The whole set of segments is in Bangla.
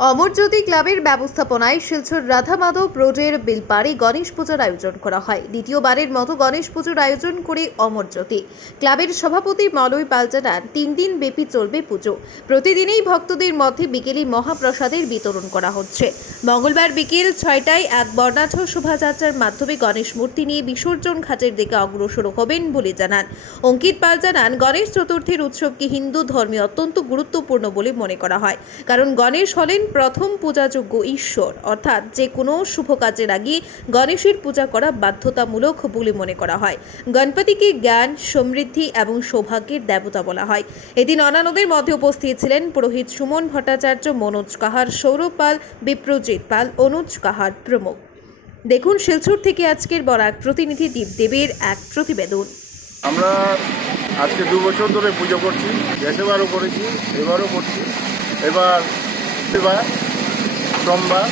অমরজ্যোতি ক্লাবের ব্যবস্থাপনায় শিলচর রাধা মাধব রোডের বিলপাড়ে গণেশ পূজার আয়োজন করা হয়। দ্বিতীয়বারের মতো গণেশ পুজোর আয়োজন করে অমরজ্যোতি ক্লাবের সভাপতি মলয় পাল জানান, 3 দিন ব্যাপী চলবে পুজো। প্রতিদিনই ভক্তদের মধ্যে বিকেলে মহাপ্রসাদের বিতরণ করা হচ্ছে। মঙ্গলবার বিকেল 6টায় এক বর্ণাঢ্য শোভাযাত্রার মাধ্যমে গণেশ মূর্তি নিয়ে বিসর্জন ঘাটের দিকে অগ্রসর হবেন বলে জানান অঙ্কিত পাল। জানান, গণেশ চতুর্থীর উৎসবকে হিন্দু ধর্মে অত্যন্ত গুরুত্বপূর্ণ বলে মনে করা হয়, কারণ গণেশ হলেন প্রথম পূজাযোগ্য ঈশ্বর, অর্থাৎ যে কোনো শুভ কাজের আগে গণেশের পূজা করা বাধ্যতামূলক বলে মনে করা হয়। গণপতিকে জ্ঞান, সমৃদ্ধি এবং সৌভাগ্যের দেবতা বলা হয়। এদিন অন্যান্যদের মধ্যে উপস্থিত ছিলেন পুরোহিত সুমন ভট্টাচার্য, মনোজ কাহার, সৌরভ পাল, বিপ্রজিৎ পাল, অনুজ কাহার প্রমুখ। দেখুন শিলচর থেকে আজকের বরাক প্রতিনিধি দীপদেবের এক প্রতিবেদন। আমরা আজকে 2 বছর ধরে পুজো করছি। এবারও করেছি, এবারও করছি। এবার সোমবার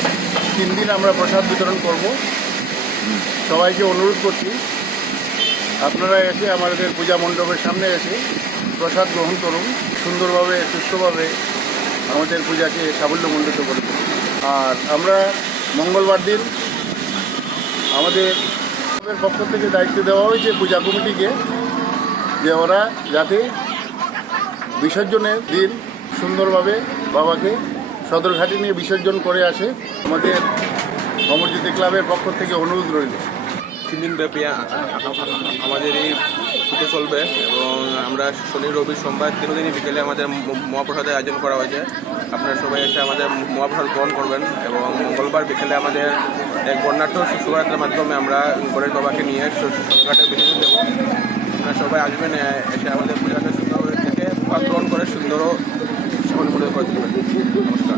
3 দিন আমরা প্রসাদ বিতরণ করব। সবাইকে অনুরোধ করছি, আপনারা এসে আমাদের পূজা মণ্ডপের সামনে এসে প্রসাদ গ্রহণ করুন। সুন্দরভাবে, সুস্থভাবে আমাদের পূজাকে সাফল্যমণ্ডিত করে তুলুন। আর আমরা মঙ্গলবার দিন আমাদের পক্ষ থেকে দায়িত্ব দেওয়া হয়েছে পূজা কমিটিকে, যে ওরা যাতে বিসর্জনের দিন সুন্দরভাবে বাবাকে সদরঘাটে নিয়ে বিসর্জন করে আসে। আমাদের অমরজ্যোতি ক্লাবের পক্ষ থেকে অনুরোধ রইল। 3 দিন ব্যাপী আমাদের এই পুজো চলবে এবং আমরা শনি, রবি, সোমবার 3 দিনই বিকেলে আমাদের মহাপ্রসাদের আয়োজন করা হয়েছে। আপনারা সবাই এসে আমাদের মহাপ্রসাদ গ্রহণ করবেন এবং মঙ্গলবার বিকেলে আমাদের এক বর্ণাঢ্য শোভাযাত্রার মাধ্যমে আমরা গণেশ বাবাকে নিয়ে সদরঘাটে বিসর্জন দেবো। আপনারা সবাই আসবেন, এসে আমাদের পূজাকে সুন্দরভাবে থেকে গ্রহণ করে সুন্দর ও সফল করে তুলবেন। নমস্কার।